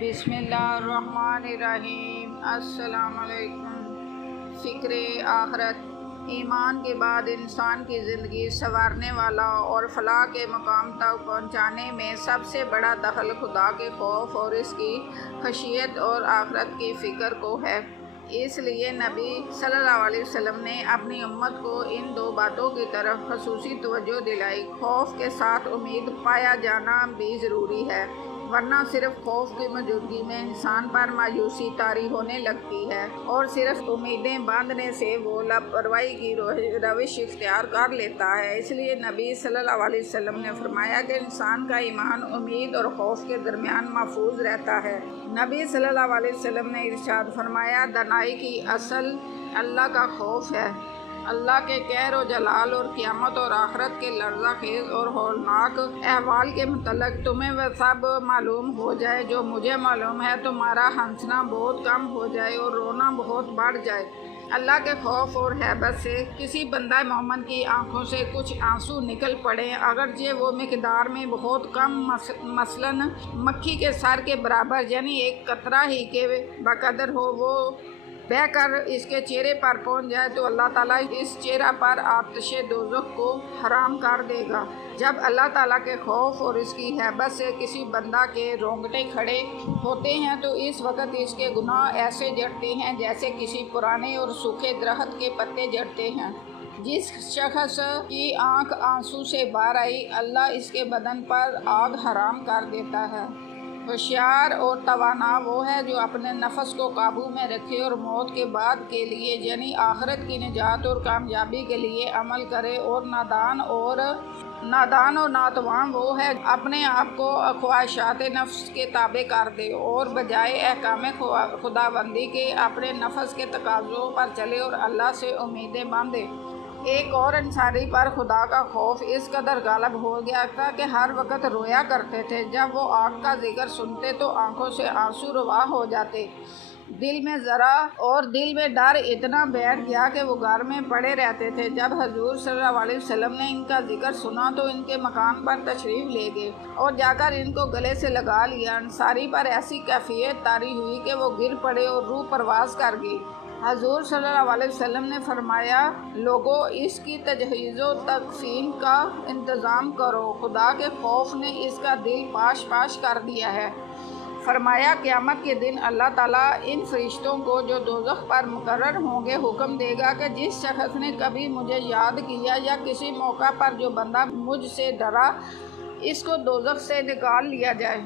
بسم اللہ الرحمن الرحیم۔ السلام علیکم۔ فکر آخرت۔ ایمان کے بعد انسان کی زندگی سنوارنے والا اور فلاح کے مقام تک پہنچانے میں سب سے بڑا دخل خدا کے خوف اور اس کی خشیت اور آخرت کی فکر کو ہے۔ اس لیے نبی صلی اللہ علیہ وسلم نے اپنی امت کو ان دو باتوں کی طرف خصوصی توجہ دلائی۔ خوف کے ساتھ امید پایا جانا بھی ضروری ہے، ورنہ صرف خوف کی موجودگی میں انسان پر مایوسی طاری ہونے لگتی ہے اور صرف امیدیں باندھنے سے وہ لاپرواہی کی روش اختیار کر لیتا ہے۔ اس لیے نبی صلی اللہ علیہ وسلم نے فرمایا کہ انسان کا ایمان امید اور خوف کے درمیان محفوظ رہتا ہے۔ نبی صلی اللہ علیہ وسلم نے ارشاد فرمایا، دانائی کی اصل اللہ کا خوف ہے۔ اللہ کے قہر و جلال اور قیامت اور آخرت کے لرزہ خیز اور ہولناک احوال کے متعلق تمہیں وہ سب معلوم ہو جائے جو مجھے معلوم ہے، تمہارا ہنسنا بہت کم ہو جائے اور رونا بہت بڑھ جائے۔ اللہ کے خوف اور ہیبت سے کسی بندہ مومن کی آنکھوں سے کچھ آنسو نکل پڑیں، اگرچہ وہ مقدار میں بہت کم، مثلاً مکھی کے سر کے برابر یعنی ایک قطرہ ہی کے بقدر ہو، وہ بہہ کر اس کے چہرے پر پہنچ جائے تو اللہ تعالیٰ اس چہرہ پر آتش دوزخ کو حرام کر دے گا۔ جب اللہ تعالیٰ کے خوف اور اس کی ہیبت سے کسی بندہ کے رونگٹے کھڑے ہوتے ہیں تو اس وقت اس کے گناہ ایسے جھڑتے ہیں جیسے کسی پرانے اور سوکھے درخت کے پتے جھڑتے ہیں۔ جس شخص کی آنکھ آنسو سے باہر آئی، اللہ اس کے بدن پر آگ حرام کر دیتا ہے۔ ہوشیار اور توانا وہ ہے جو اپنے نفس کو قابو میں رکھے اور موت کے بعد کے لیے یعنی آخرت کی نجات اور کامیابی کے لیے عمل کرے، اور نادان و ناتواں وہ ہے اپنے آپ کو خواہشات نفس کے تابع کر دے اور بجائے احکام خداوندی کے اپنے نفس کے تقاضوں پر چلے اور اللہ سے امیدیں باندھے۔ ایک اور انصاری پر خدا کا خوف اس قدر غالب ہو گیا تھا کہ ہر وقت رویا کرتے تھے۔ جب وہ آگ کا ذکر سنتے تو آنکھوں سے آنسو روا ہو جاتے۔ دل میں ڈر اتنا بیٹھ گیا کہ وہ گھر میں پڑے رہتے تھے۔ جب حضور صلی اللہ علیہ وسلم نے ان کا ذکر سنا تو ان کے مکان پر تشریف لے گئے اور جا کر ان کو گلے سے لگا لیا۔ انصاری پر ایسی کیفیت طاری ہوئی کہ وہ گر پڑے اور روح پرواز کر گئی۔ حضور صلی اللہ علیہ وسلم نے فرمایا، لوگوں اس کی تجہیز و تکفین کا انتظام کرو، خدا کے خوف نے اس کا دل پاش کر دیا ہے۔ فرمایا، قیامت کے دن اللہ تعالیٰ ان فرشتوں کو جو دوزخ پر مقرر ہوں گے حکم دے گا کہ جس شخص نے کبھی مجھے یاد کیا یا کسی موقع پر جو بندہ مجھ سے ڈرا، اس کو دوزخ سے نکال لیا جائے۔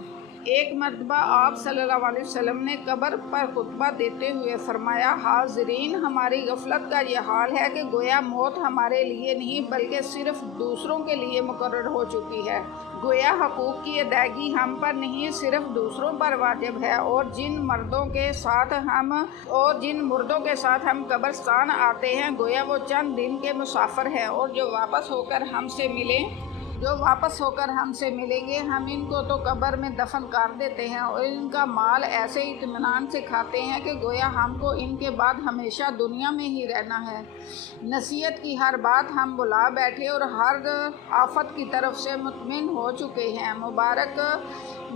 ایک مرتبہ آپ صلی اللہ علیہ وسلم نے قبر پر خطبہ دیتے ہوئے فرمایا، حاضرین، ہماری غفلت کا یہ حال ہے کہ گویا موت ہمارے لیے نہیں بلکہ صرف دوسروں کے لیے مقرر ہو چکی ہے۔ گویا حقوق کی ادائیگی ہم پر نہیں صرف دوسروں پر واجب ہے، اور جن مردوں کے ساتھ ہم قبرستان آتے ہیں گویا وہ چند دن کے مسافر ہیں، اور جو واپس ہو کر ہم سے ملیں گے ہم ان کو تو قبر میں دفن کر دیتے ہیں اور ان کا مال ایسے اطمینان سے کھاتے ہیں کہ گویا ہم کو ان کے بعد ہمیشہ دنیا میں ہی رہنا ہے۔ نصیحت کی ہر بات ہم بلا بیٹھے اور ہر آفت کی طرف سے مطمئن ہو چکے ہیں۔ مبارک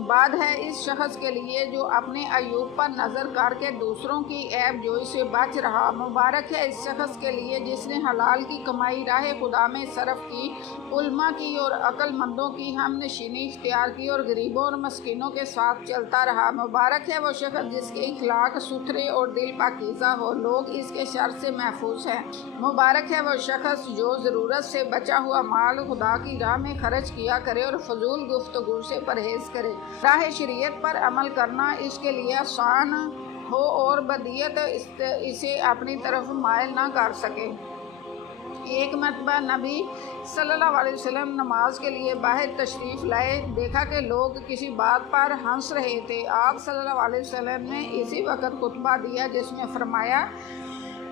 باد ہے اس شخص کے لیے جو اپنے عیوب پر نظر کر کے دوسروں کی عیب جوئی سے بچ رہا۔ مبارک ہے اس شخص کے لیے جس نے حلال کی کمائی راہ خدا میں صرف کی، علماء کی اور عقل مندوں کی ہم نشینی اختیار کی اور غریبوں اور مسکینوں کے ساتھ چلتا رہا۔ مبارک ہے وہ شخص جس کے اخلاق ستھرے اور دل پاکیزہ ہو، لوگ اس کے شر سے محفوظ ہیں۔ مبارک ہے وہ شخص جو ضرورت سے بچا ہوا مال خدا کی راہ میں خرچ کیا کرے اور فضول گفتگو سے پرہیز کرے۔ راہ شریعت پر عمل کرنا اس کے لیے آسان ہو اور بدیت اسے اپنی طرف مائل نہ کر سکے۔ ایک مرتبہ نبی صلی اللہ علیہ وسلم نماز کے لیے باہر تشریف لائے، دیکھا کہ لوگ کسی بات پر ہنس رہے تھے۔ آپ صلی اللہ علیہ وسلم نے اسی وقت خطبہ دیا جس میں فرمایا،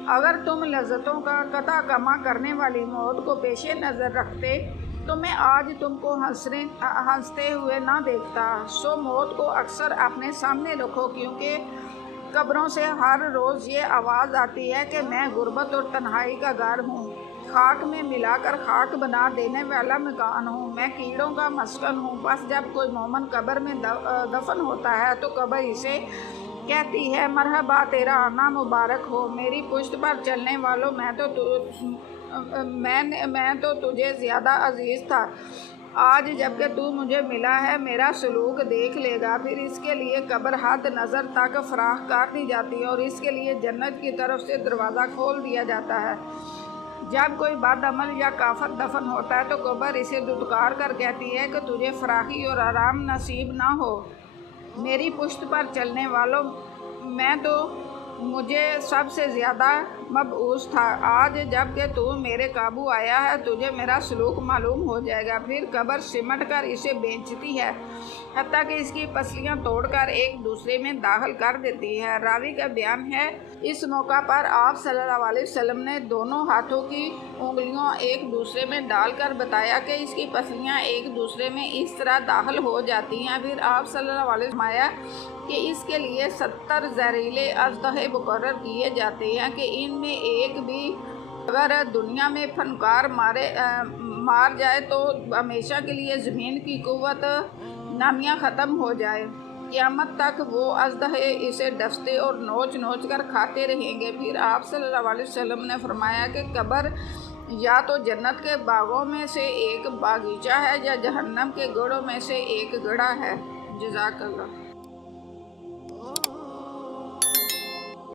اگر تم لذتوں کا قطع کما کرنے والی موت کو پیش نظر رکھتے تو میں آج تم کو ہنستے ہوئے نہ دیکھتا۔ سو موت کو اکثر اپنے سامنے رکھو، کیونکہ قبروں سے ہر روز یہ آواز آتی ہے کہ میں غربت اور تنہائی کا گھر ہوں۔ خاک میں ملا کر خاک بنا دینے والا مکان ہوں، میں کیڑوں کا مسکن ہوں۔ بس جب کوئی مومن قبر میں دفن ہوتا ہے تو قبر اسے کہتی ہے مرحبا تیرا آنا مبارک ہو، میری پشت پر چلنے والوں، میں تو تجھے زیادہ عزیز تھا، آج جب کہ تو مجھے ملا ہے میرا سلوک دیکھ لے گا۔ پھر اس کے لیے قبر حد نظر تک فراخ کر دی جاتی ہے اور اس کے لیے جنت کی طرف سے دروازہ کھول دیا جاتا ہے۔ جب کوئی بد عمل یا کافر دفن ہوتا ہے تو قبر اسے دھتکار کر کہتی ہے کہ تجھے فراخی اور آرام نصیب نہ ہو، میری پشت پر چلنے والوں، میں تو مجھے سب سے زیادہ مبعوث تھا، آج جب کہ تو میرے قابو آیا ہے تجھے میرا سلوک معلوم ہو جائے گا۔ پھر قبر سمٹ کر اسے بھینچتی ہے حتیٰ کہ اس کی پسلیاں توڑ کر ایک دوسرے میں داخل کر دیتی ہے۔ راوی کا بیان ہے، اس موقع پر آپ صلی اللہ علیہ وسلم نے دونوں ہاتھوں کی انگلیاں ایک دوسرے میں ڈال کر بتایا کہ اس کی پسلیاں ایک دوسرے میں اس طرح داخل ہو جاتی ہیں۔ پھر آپ صلی اللہ علیہ وسلم فرمایا کہ اس کے لیے 70 زہریلے اژدہے مقرر کیے جاتے ہیں کہ ان میں ایک بھی اگر دنیا میں فنکار مار جائے تو ہمیشہ کے لیے زمین کی قوت نامیہ ختم ہو جائے، قیامت تک وہ اژدہے اسے ڈستے اور نوچ نوچ کر کھاتے رہیں گے۔ پھر آپ صلی اللہ علیہ وسلم نے فرمایا کہ قبر یا تو جنت کے باغوں میں سے ایک باغیچہ ہے یا جہنم کے گڑھوں میں سے ایک گڑھا ہے۔ جزاک اللہ۔